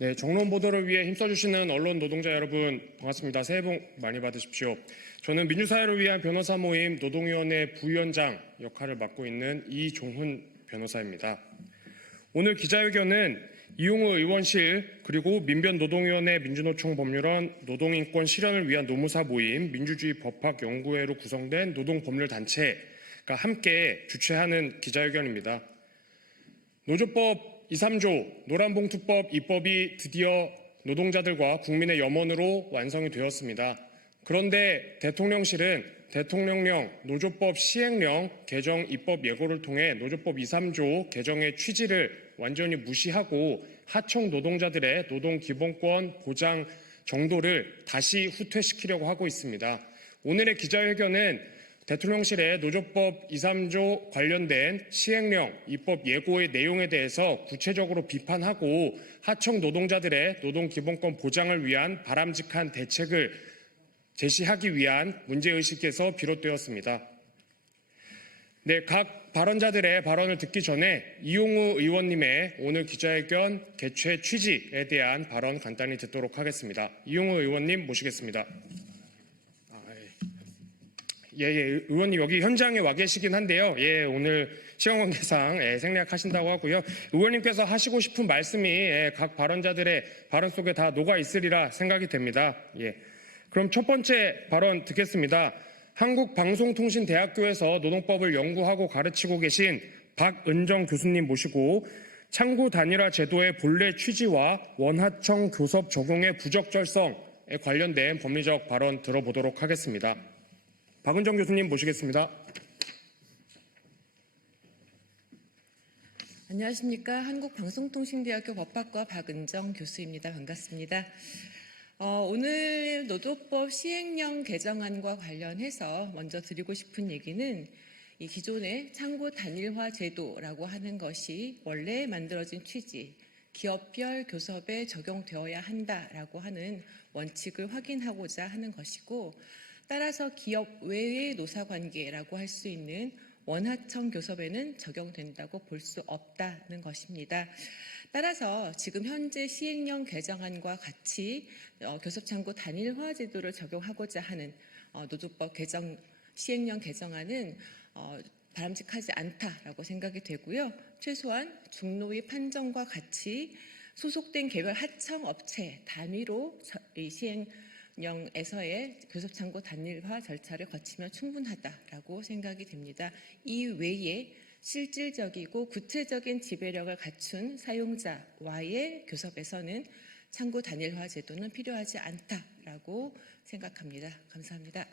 네, 정론 보도를 위해 힘써주시는 언론 노동자 여러분 반갑습니다. 새해 복 많이 받으십시오. 저는 민주사회를 위한 변호사 모임 노동위원회 부위원장 역할을 맡고 있는 이종훈 변호사입니다. 오늘 기자회견은 이용우 의원실 그리고 민변노동위원회 민주노총 법률원 노동인권 실현을 위한 노무사 모임 민주주의 법학연구회로 구성된 노동법률단체가 함께 주최하는 기자회견입니다. 노조법 2, 3조 노란봉투법 입법이 드디어 노동자들과 국민의 염원으로 완성이 되었습니다. 그런데 대통령실은 대통령령 노조법 시행령 개정 입법 예고를 통해 노조법 2, 3조 개정의 취지를 완전히 무시하고 하청 노동자들의 노동기본권 보장 정도를 다시 후퇴시키려고 하고 있습니다. 오늘의 기자회견은 대통령실의 노조법 2, 3조 관련된 시행령, 입법 예고의 내용에 대해서 구체적으로 비판하고 하청 노동자들의 노동기본권 보장을 위한 바람직한 대책을 제시하기 위한 문제의식에서 비롯되었습니다. 네, 각 발언자들의 발언을 듣기 전에 이용우 의원님의 오늘 기자회견 개최 취지에 대한 발언 간단히 듣도록 하겠습니다. 이용우 의원님 모시겠습니다. 의원님 여기 현장에 와 계시긴 한데요. 오늘 시간 관계상 생략하신다고 하고요. 의원님께서 하시고 싶은 말씀이 각 발언자들의 발언 속에 다 녹아 있으리라 생각이 됩니다. 그럼 첫 번째 발언 듣겠습니다. 한국방송통신대학교에서 노동법을 연구하고 가르치고 계신 박은정 교수님 모시고 창구 단일화 제도의 본래 취지와 원하청 교섭 적용의 부적절성에 관련된 법리적 발언 들어보도록 하겠습니다. 박은정 교수님 모시겠습니다. 안녕하십니까. 한국방송통신대학교 법학과 박은정 교수입니다. 반갑습니다. 오늘 노조법 시행령 개정안과 관련해서 먼저 드리고 싶은 얘기는 이 기존의 창구 단일화 제도라고 하는 것이 원래 만들어진 취지, 기업별 교섭에 적용되어야 한다라고 하는 원칙을 확인하고자 하는 것이고, 따라서 기업 외의 노사관계라고 할 수 있는 원하청 교섭에는 적용된다고 볼 수 없다는 것입니다. 따라서 지금 현재 시행령 개정안과 같이 교섭창구 단일화 제도를 적용하고자 하는 노조법 개정 시행령 개정안은 바람직하지 않다라고 생각이 되고요. 최소한 중노위 판정과 같이 소속된 개별 하청 업체 단위로 이 시행령에서의 교섭창구 단일화 절차를 거치면 충분하다라고 생각이 됩니다. 이 외에 실질적이고 구체적인 지배력을 갖춘 사용자와의 교섭에서는 창구 단일화 제도는 필요하지 않다라고 생각합니다. 감사합니다.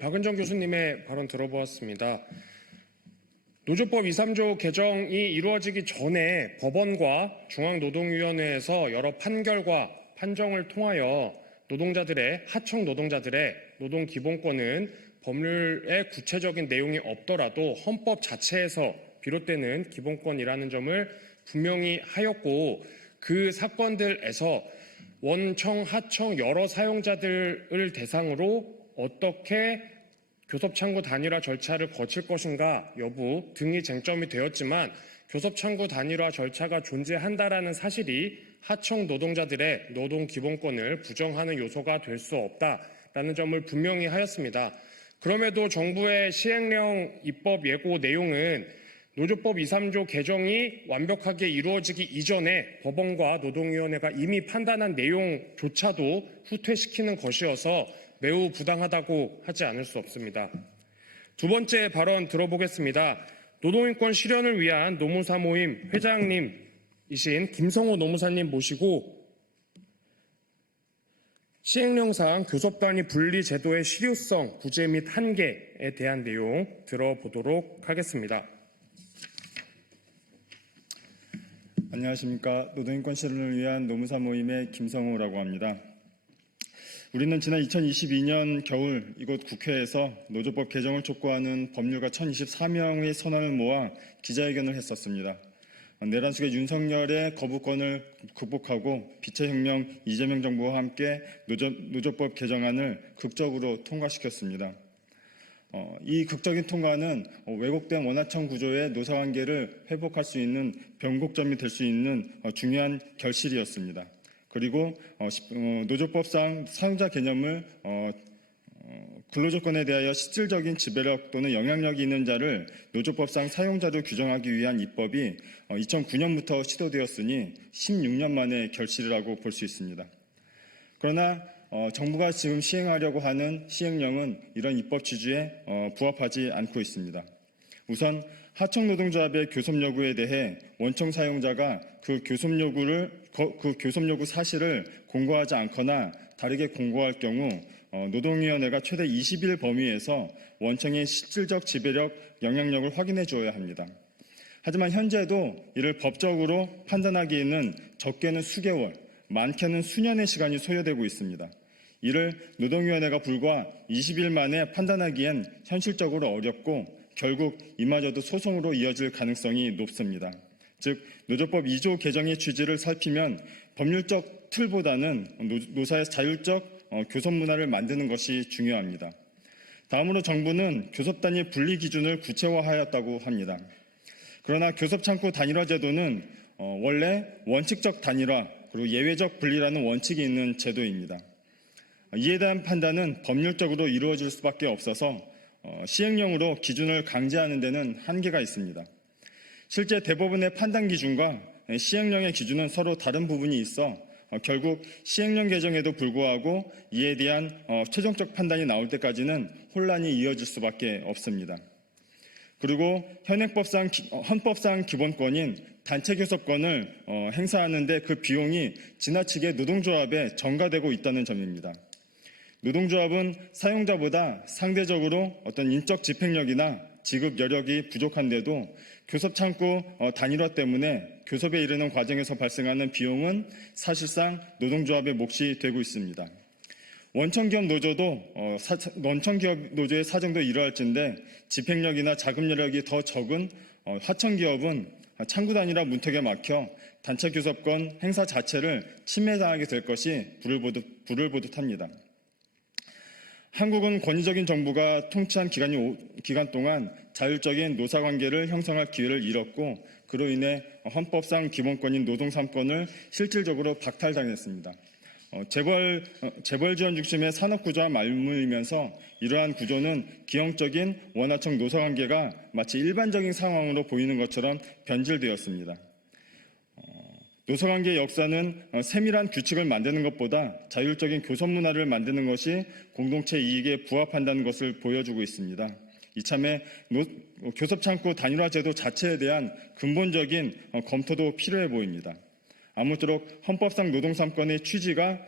박은정 교수님의 발언 들어보았습니다. 노조법 2, 3조 개정이 이루어지기 전에 법원과 중앙노동위원회에서 여러 판결과 판정을 통하여 하청 노동자들의 노동기본권은 법률의 구체적인 내용이 없더라도 헌법 자체에서 비롯되는 기본권이라는 점을 분명히 하였고, 그 사건들에서 원청, 하청 여러 사용자들을 대상으로 어떻게 교섭창구 단일화 절차를 거칠 것인가 여부 등이 쟁점이 되었지만, 교섭창구 단일화 절차가 존재한다라는 사실이 하청 노동자들의 노동기본권을 부정하는 요소가 될 수 없다라는 점을 분명히 하였습니다. 그럼에도 정부의 시행령 입법 예고 내용은 노조법 2, 3조 개정이 완벽하게 이루어지기 이전에 법원과 노동위원회가 이미 판단한 내용조차도 후퇴시키는 것이어서 매우 부당하다고 하지 않을 수 없습니다. 두 번째 발언 들어보겠습니다. 노동인권 실현을 위한 노무사 모임 회장님이신 김성호 노무사님 모시고 시행령상 교섭단위 분리 제도의 실효성, 부재 및 한계에 대한 내용 들어보도록 하겠습니다. 안녕하십니까. 노동인권 실현을 위한 노무사 모임의 김성호라고 합니다. 우리는 지난 2022년 겨울 이곳 국회에서 노조법 개정을 촉구하는 법률가 1024명의 선언을 모아 기자회견을 했었습니다. 내란 속의 윤석열의 거부권을 극복하고 빛의 혁명 이재명 정부와 함께 노조법 개정안을 극적으로 통과시켰습니다. 이 극적인 통과는 왜곡된 원하청 구조의 노사관계를 회복할 수 있는 변곡점이 될 수 있는 중요한 결실이었습니다. 그리고 노조법상 사용자 개념을 근로조건에 대하여 실질적인 지배력 또는 영향력이 있는 자를 노조법상 사용자로 규정하기 위한 입법이 2009년부터 시도되었으니 16년 만의 결실이라고 볼 수 있습니다. 그러나 정부가 지금 시행하려고 하는 시행령은 이런 입법 취지에 부합하지 않고 있습니다. 우선 하청 노동조합의 교섭 요구에 대해 원청 사용자가 그 교섭 요구 사실을 공고하지 않거나 다르게 공고할 경우 노동위원회가 최대 20일 범위에서 원청의 실질적 지배력, 영향력을 확인해 주어야 합니다. 하지만 현재도 이를 법적으로 판단하기에는 적게는 수개월, 많게는 수년의 시간이 소요되고 있습니다. 이를 노동위원회가 불과 20일 만에 판단하기엔 현실적으로 어렵고 결국 이마저도 소송으로 이어질 가능성이 높습니다. 즉 노조법 2조 개정의 취지를 살피면 법률적 틀보다는 노사의 자율적 교섭 문화를 만드는 것이 중요합니다. 다음으로 정부는 교섭단위 분리 기준을 구체화하였다고 합니다. 그러나 교섭창구 단일화 제도는 원래 원칙적 단일화 그리고 예외적 분리라는 원칙이 있는 제도입니다. 이에 대한 판단은 법률적으로 이루어질 수밖에 없어서 시행령으로 기준을 강제하는 데는 한계가 있습니다. 실제 대법원의 판단 기준과 시행령의 기준은 서로 다른 부분이 있어 결국 시행령 개정에도 불구하고 이에 대한 최종적 판단이 나올 때까지는 혼란이 이어질 수밖에 없습니다. 그리고 헌법상 기본권인 단체교섭권을 행사하는데 그 비용이 지나치게 노동조합에 전가되고 있다는 점입니다. 노동조합은 사용자보다 상대적으로 어떤 인적 집행력이나 지급 여력이 부족한데도 교섭창구 단일화 때문에 교섭에 이르는 과정에서 발생하는 비용은 사실상 노동조합의 몫이 되고 있습니다. 원청기업 노조의 사정도 이러할진데 집행력이나 자금 여력이 더 적은 하청기업은 창구 단일화 문턱에 막혀 단체 교섭권 행사 자체를 침해당하게 될 것이 불을 보듯 합니다. 한국은 권위적인 정부가 통치한 기간 동안 자율적인 노사관계를 형성할 기회를 잃었고 그로 인해 헌법상 기본권인 노동 3권을 실질적으로 박탈당했습니다. 재벌 지원 중심의 산업구조와 맞물리면서 이러한 구조는 기형적인 원하청 노사관계가 마치 일반적인 상황으로 보이는 것처럼 변질되었습니다. 노사관계의 역사는 세밀한 규칙을 만드는 것보다 자율적인 교섭 문화를 만드는 것이 공동체 이익에 부합한다는 것을 보여주고 있습니다. 이참에 교섭창구 단일화 제도 자체에 대한 근본적인 검토도 필요해 보입니다. 아무쪼록 헌법상 노동 3권의 취지가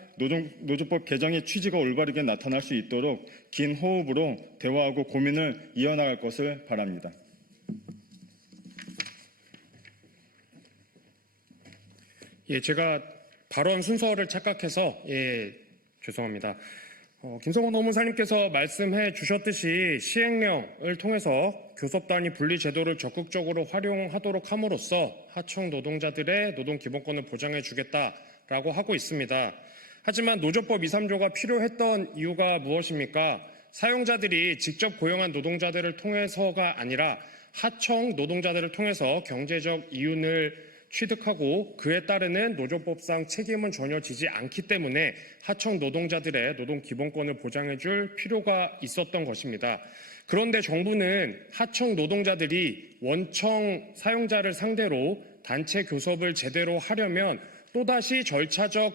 노조법 개정의 취지가 올바르게 나타날 수 있도록 긴 호흡으로 대화하고 고민을 이어나갈 것을 바랍니다. 예, 제가 발언 순서를 착각해서 죄송합니다. 김성호 노무사님께서 말씀해 주셨듯이 시행령을 통해서 교섭단위 분리 제도를 적극적으로 활용하도록 함으로써 하청 노동자들의 노동 기본권을 보장해 주겠다라고 하고 있습니다. 하지만 노조법 2, 3조가 필요했던 이유가 무엇입니까? 사용자들이 직접 고용한 노동자들을 통해서가 아니라 하청 노동자들을 통해서 경제적 이윤을 취득하고 그에 따르는 노조법상 책임은 전혀 지지 않기 때문에 하청 노동자들의 노동 기본권을 보장해 줄 필요가 있었던 것입니다. 그런데 정부는 하청 노동자들이 원청 사용자를 상대로 단체 교섭을 제대로 하려면 또다시 절차적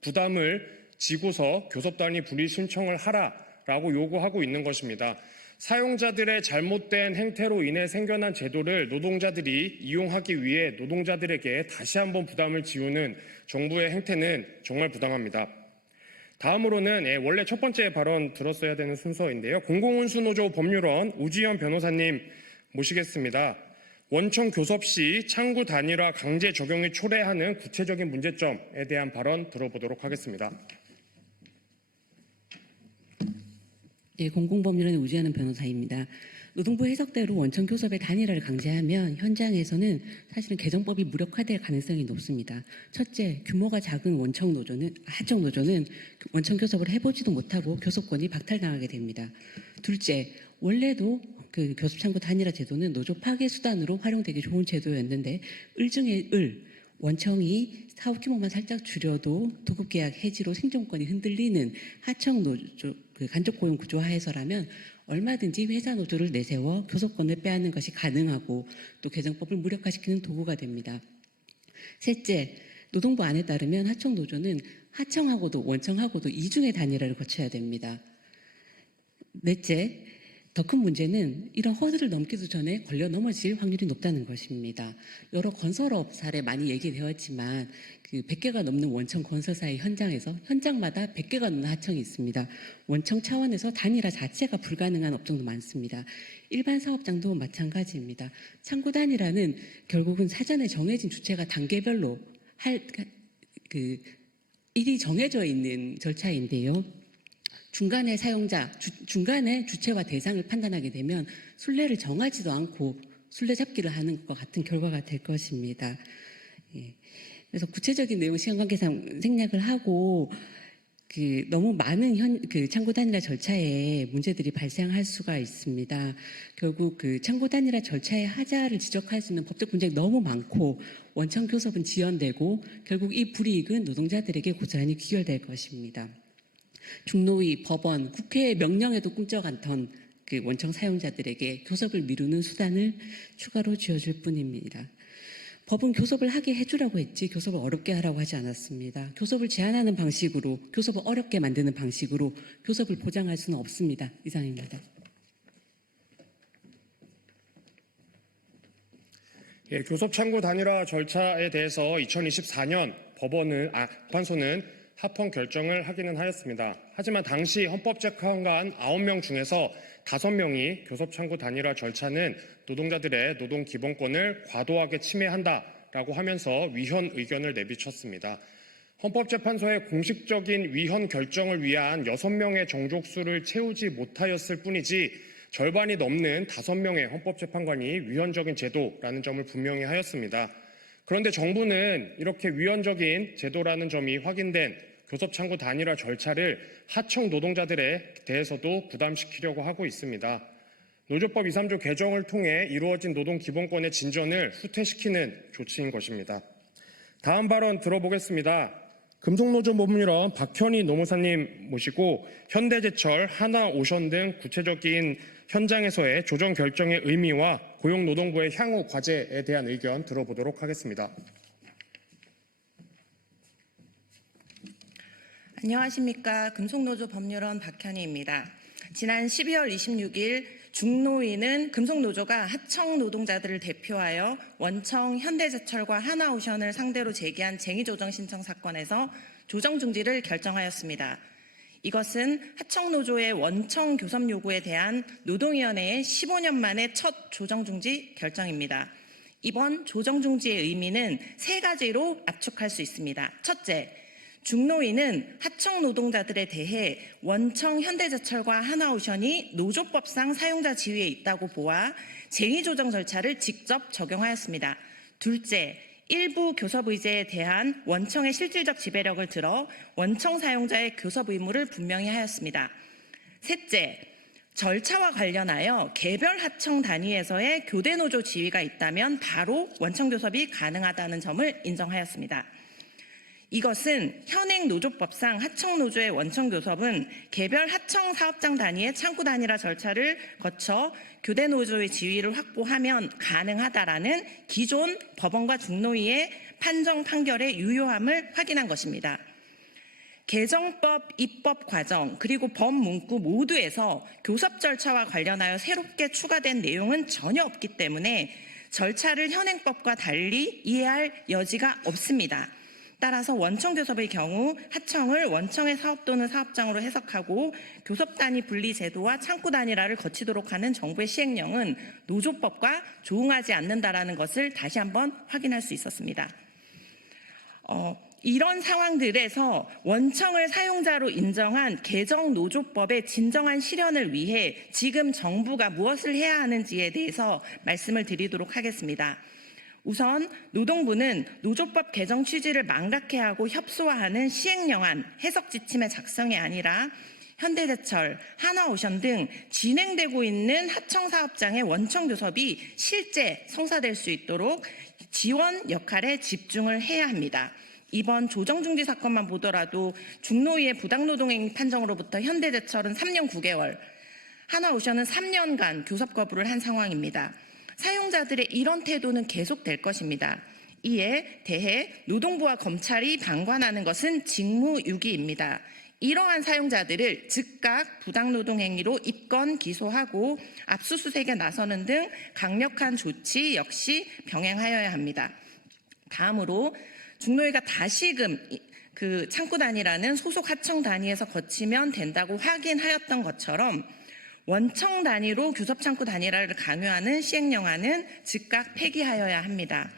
부담을 지고서 교섭단위 분리 신청을 하라라고 요구하고 있는 것입니다. 사용자들의 잘못된 행태로 인해 생겨난 제도를 노동자들이 이용하기 위해 노동자들에게 다시 한번 부담을 지우는 정부의 행태는 정말 부당합니다. 다음으로는 원래 첫 번째 발언 들었어야 되는 순서인데요. 공공운수노조 법률원 우지연 변호사님 모시겠습니다. 원청 교섭 시 창구 단일화 강제 적용이 초래하는 구체적인 문제점에 대한 발언 들어보도록 하겠습니다. 네, 공공법률원 우지하는 변호사입니다. 노동부 해석대로 원청 교섭의 단일화를 강제하면 현장에서는 사실은 개정법이 무력화될 가능성이 높습니다. 첫째, 규모가 작은 하청 노조는 원청 교섭을 해보지도 못하고 교섭권이 박탈당하게 됩니다. 둘째, 원래도 그 교섭창구 단일화 제도는 노조 파괴 수단으로 활용되기 좋은 제도였는데 을 중에 을, 원청이 사업 규모만 살짝 줄여도 도급계약 해지로 생존권이 흔들리는 하청 노조 그 간접 고용 구조 하에서라면 얼마든지 회사 노조를 내세워 교섭권을 빼앗는 것이 가능하고 또 개정법을 무력화시키는 도구가 됩니다. 셋째, 노동부 안에 따르면 하청 노조는 하청하고도 원청하고도 이중의 단일화를 거쳐야 됩니다. 넷째, 더 큰 문제는 이런 허들을 넘기도 전에 걸려 넘어질 확률이 높다는 것입니다. 여러 건설업 사례 많이 얘기되었지만 그 100개가 넘는 원청 건설사의 현장에서 현장마다 100개가 넘는 하청이 있습니다. 원청 차원에서 단일화 자체가 불가능한 업종도 많습니다. 일반 사업장도 마찬가지입니다. 창구 단일화는 결국은 사전에 정해진 주체가 단계별로 일이 정해져 있는 절차인데요. 중간에 사용자, 중간에 주체와 대상을 판단하게 되면 순례를 정하지도 않고 순례잡기를 하는 것 같은 결과가 될 것입니다. 예. 그래서 구체적인 내용 시간 관계상 생략을 하고 너무 많은 창구 단일화 절차에 문제들이 발생할 수가 있습니다. 결국 창구 단일화 절차의 하자를 지적할 수 있는 법적 분쟁이 너무 많고 원청 교섭은 지연되고 결국 이 불이익은 노동자들에게 고스란히 귀결될 것입니다. 중노위, 법원, 국회의 명령에도 꿈쩍 않던 원청 사용자들에게 교섭을 미루는 수단을 추가로 쥐어줄 뿐입니다. 법은 교섭을 하게 해주라고 했지 교섭을 어렵게 하라고 하지 않았습니다. 교섭을 제한하는 방식으로, 교섭을 어렵게 만드는 방식으로 교섭을 보장할 수는 없습니다. 이상입니다. 예, 교섭 창구 단일화 절차에 대해서 2024년 법원소는 합헌 결정을 하기는 하였습니다. 하지만 당시 헌법재판관 9명 중에서 5명이 교섭 창구 단일화 절차는 노동자들의 노동 기본권을 과도하게 침해한다라고 하면서 위헌 의견을 내비쳤습니다. 헌법재판소의 공식적인 위헌 결정을 위한 6명의 정족수를 채우지 못하였을 뿐이지 절반이 넘는 5명의 헌법재판관이 위헌적인 제도라는 점을 분명히 하였습니다. 그런데 정부는 이렇게 위헌적인 제도라는 점이 확인된 교섭 창구 단일화 절차를 하청 노동자들에 대해서도 부담시키려고 하고 있습니다. 노조법 2, 3조 개정을 통해 이루어진 노동 기본권의 진전을 후퇴시키는 조치인 것입니다. 다음 발언 들어보겠습니다. 금속노조 법률원 박현희 노무사님 모시고 현대제철, 하나오션 등 구체적인 현장에서의 조정 결정의 의미와 고용노동부의 향후 과제에 대한 의견 들어보도록 하겠습니다. 안녕하십니까. 금속노조 법률원 박현희입니다. 지난 12월 26일 중노위는 금속노조가 하청 노동자들을 대표하여 원청, 현대제철과 하나오션을 상대로 제기한 쟁의조정 신청 사건에서 조정 중지를 결정하였습니다. 이것은 하청노조의 원청 교섭 요구에 대한 노동위원회의 15년 만의 첫 조정 중지 결정입니다. 이번 조정 중지의 의미는 3가지로 압축할 수 있습니다. 첫째, 중노위는 하청 노동자들에 대해 원청, 현대제철과 하나오션이 노조법상 사용자 지위에 있다고 보아 쟁의조정 절차를 직접 적용하였습니다. 둘째, 일부 교섭 의제에 대한 원청의 실질적 지배력을 들어 원청 사용자의 교섭 의무를 분명히 하였습니다. 셋째, 절차와 관련하여 개별 하청 단위에서의 교대 노조 지위가 있다면 바로 원청 교섭이 가능하다는 점을 인정하였습니다. 이것은 현행 노조법상 하청 노조의 원청 교섭은 개별 하청 사업장 단위의 창구 단일화 절차를 거쳐 교대 노조의 지위를 확보하면 가능하다라는 기존 법원과 중노위의 판정 판결의 유효함을 확인한 것입니다. 개정법, 입법 과정, 그리고 법 문구 모두에서 교섭 절차와 관련하여 새롭게 추가된 내용은 전혀 없기 때문에 절차를 현행법과 달리 이해할 여지가 없습니다. 따라서 원청 교섭의 경우 하청을 원청의 사업 또는 사업장으로 해석하고 교섭 단위 분리 제도와 창구 단일화를 거치도록 하는 정부의 시행령은 노조법과 조응하지 않는다라는 것을 다시 한번 확인할 수 있었습니다. 이런 상황들에서 원청을 사용자로 인정한 개정 노조법의 진정한 실현을 위해 지금 정부가 무엇을 해야 하는지에 대해서 말씀을 드리도록 하겠습니다. 우선 노동부는 노조법 개정 취지를 망각해 하고 협소화하는 시행령안 해석 지침의 작성이 아니라 현대제철, 하나오션 등 진행되고 있는 하청 사업장의 원청 교섭이 실제 성사될 수 있도록 지원 역할에 집중을 해야 합니다. 이번 조정중지 사건만 보더라도 중노위의 부당노동행위 판정으로부터 현대제철은 3년 9개월, 하나오션은 3년간 교섭 거부를 한 상황입니다. 사용자들의 이런 태도는 계속될 것입니다. 이에 대해 노동부와 검찰이 방관하는 것은 직무유기입니다. 이러한 사용자들을 즉각 부당노동행위로 입건, 기소하고 압수수색에 나서는 등 강력한 조치 역시 병행하여야 합니다. 다음으로 중노위가 다시금 그 창구 단위라는 소속 하청 단위에서 거치면 된다고 확인하였던 것처럼 원청 단위로 교섭 창구 단위라를 강요하는 시행령안은 즉각 폐기하여야 합니다.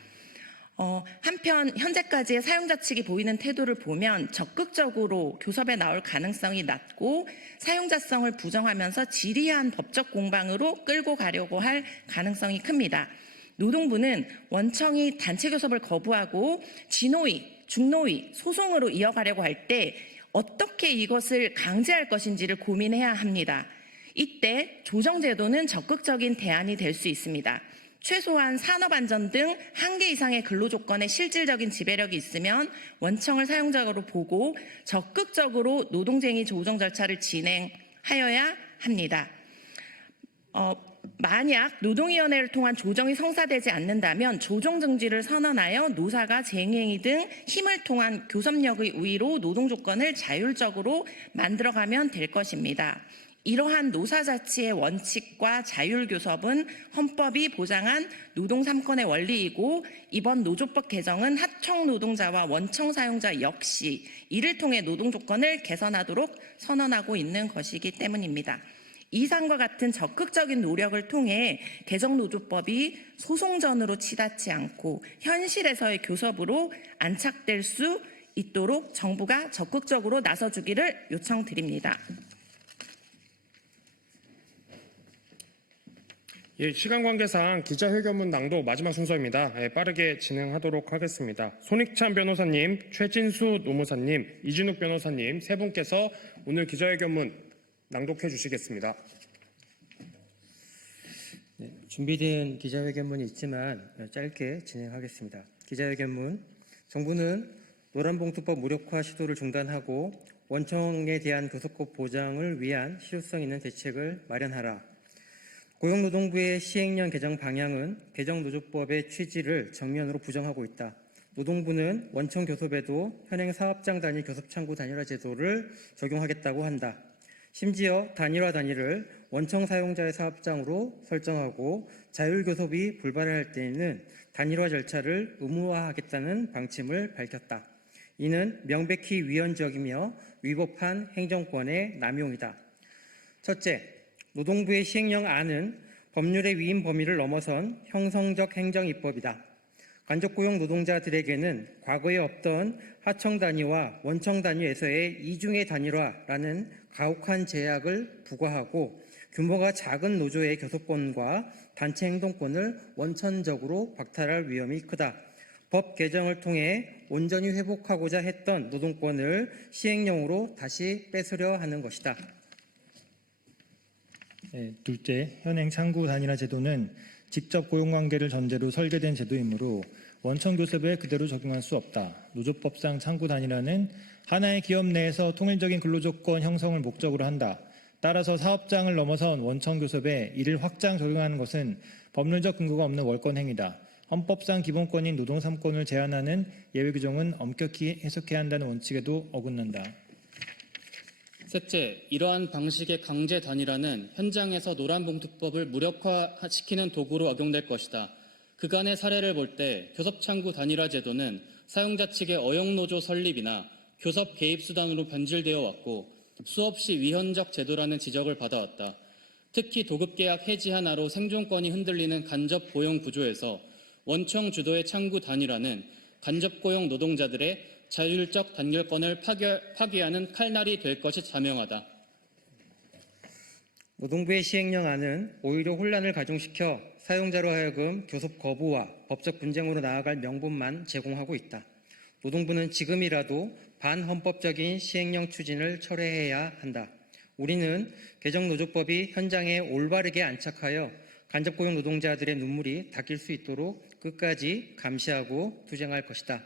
한편 현재까지의 사용자 측이 보이는 태도를 보면 적극적으로 교섭에 나올 가능성이 낮고 사용자성을 부정하면서 지리한 법적 공방으로 끌고 가려고 할 가능성이 큽니다. 노동부는 원청이 단체 교섭을 거부하고 진노위, 중노위, 소송으로 이어가려고 할 때 어떻게 이것을 강제할 것인지를 고민해야 합니다. 이때 조정제도는 적극적인 대안이 될 수 있습니다. 최소한 산업안전 등 한계 이상의 근로조건에 실질적인 지배력이 있으면 원청을 사용자로 보고 적극적으로 노동쟁의 조정 절차를 진행하여야 합니다. 만약 노동위원회를 통한 조정이 성사되지 않는다면 조정정지를 선언하여 노사가 쟁행위 등 힘을 통한 교섭력의 우위로 노동조건을 자율적으로 만들어가면 될 것입니다. 이러한 노사자치의 원칙과 자율교섭은 헌법이 보장한 노동 3권의 원리이고 이번 노조법 개정은 하청 노동자와 원청 사용자 역시 이를 통해 노동조건을 개선하도록 선언하고 있는 것이기 때문입니다. 이상과 같은 적극적인 노력을 통해 개정노조법이 소송전으로 치닫지 않고 현실에서의 교섭으로 안착될 수 있도록 정부가 적극적으로 나서주기를 요청드립니다. 예, 시간 관계상 기자회견문 낭독 마지막 순서입니다. 빠르게 진행하도록 하겠습니다. 손익찬 변호사님, 최진수 노무사님, 이진욱 변호사님 세 분께서 오늘 기자회견문 낭독해 주시겠습니다. 네, 준비된 기자회견문이 있지만 짧게 진행하겠습니다. 기자회견문, 정부는 노란봉투법 무력화 시도를 중단하고 원청에 대한 교섭법 보장을 위한 실효성 있는 대책을 마련하라. 고용노동부의 시행령 개정 방향은 개정노조법의 취지를 정면으로 부정하고 있다. 노동부는 원청 교섭에도 현행 사업장 단위 교섭창구 단일화 제도를 적용하겠다고 한다. 심지어 단일화 단위를 원청 사용자의 사업장으로 설정하고 자율교섭이 불발할 때에는 단일화 절차를 의무화하겠다는 방침을 밝혔다. 이는 명백히 위헌적이며 위법한 행정권의 남용이다. 첫째, 노동부의 시행령안은 법률의 위임 범위를 넘어선 형성적 행정입법이다. 간접고용 노동자들에게는 과거에 없던 하청 단위와 원청 단위에서의 이중의 단일화라는 가혹한 제약을 부과하고 규모가 작은 노조의 교섭권과 단체 행동권을 원천적으로 박탈할 위험이 크다. 법 개정을 통해 온전히 회복하고자 했던 노동권을 시행령으로 다시 뺏으려 하는 것이다. 네, 둘째, 현행 창구 단일화 제도는 직접 고용관계를 전제로 설계된 제도이므로 원청 교섭에 그대로 적용할 수 없다. 노조법상 창구 단일화는 하나의 기업 내에서 통일적인 근로조건 형성을 목적으로 한다. 따라서 사업장을 넘어선 원청 교섭에 이를 확장 적용하는 것은 법률적 근거가 없는 월권 행위다. 헌법상 기본권인 노동 3권을 제한하는 예외 규정은 엄격히 해석해야 한다는 원칙에도 어긋난다. 셋째, 이러한 방식의 강제 단일화는 현장에서 노란봉투법을 무력화시키는 도구로 악용될 것이다. 그간의 사례를 볼 때 교섭창구 단일화 제도는 사용자 측의 어용노조 설립이나 교섭 개입 수단으로 변질되어 왔고 수없이 위헌적 제도라는 지적을 받아왔다. 특히 도급계약 해지 하나로 생존권이 흔들리는 간접 고용 구조에서 원청 주도의 창구 단일화는 간접 고용 노동자들의 자율적 단결권을 파괴하는 칼날이 될 것이 자명하다. 노동부의 시행령안은 오히려 혼란을 가중시켜 사용자로 하여금 교섭 거부와 법적 분쟁으로 나아갈 명분만 제공하고 있다. 노동부는 지금이라도 반헌법적인 시행령 추진을 철회해야 한다. 우리는 개정노조법이 현장에 올바르게 안착하여 간접고용 노동자들의 눈물이 닦일 수 있도록 끝까지 감시하고 투쟁할 것이다.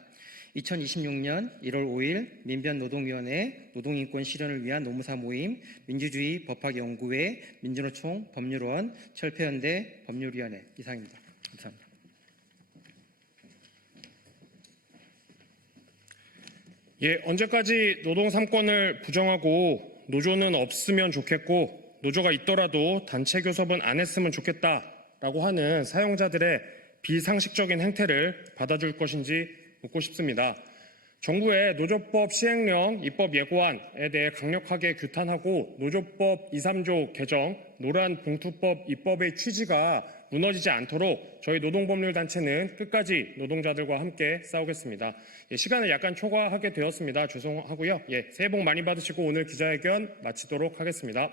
2026년 1월 5일 민변노동위원회 노동인권 실현을 위한 노무사 모임 민주주의 법학연구회 민주노총 법률원 철폐연대 법률위원회 이상입니다. 감사합니다. 예, 언제까지 노동 3권을 부정하고 노조는 없으면 좋겠고 노조가 있더라도 단체 교섭은 안 했으면 좋겠다라고 하는 사용자들의 비상식적인 행태를 받아줄 것인지 묻고 싶습니다. 정부의 노조법 시행령 입법 예고안에 대해 강력하게 규탄하고 노조법 2, 3조 개정, 노란봉투법 입법의 취지가 무너지지 않도록 저희 노동법률단체는 끝까지 노동자들과 함께 싸우겠습니다. 예, 시간을 약간 초과하게 되었습니다. 죄송하고요. 예, 새해 복 많이 받으시고 오늘 기자회견 마치도록 하겠습니다.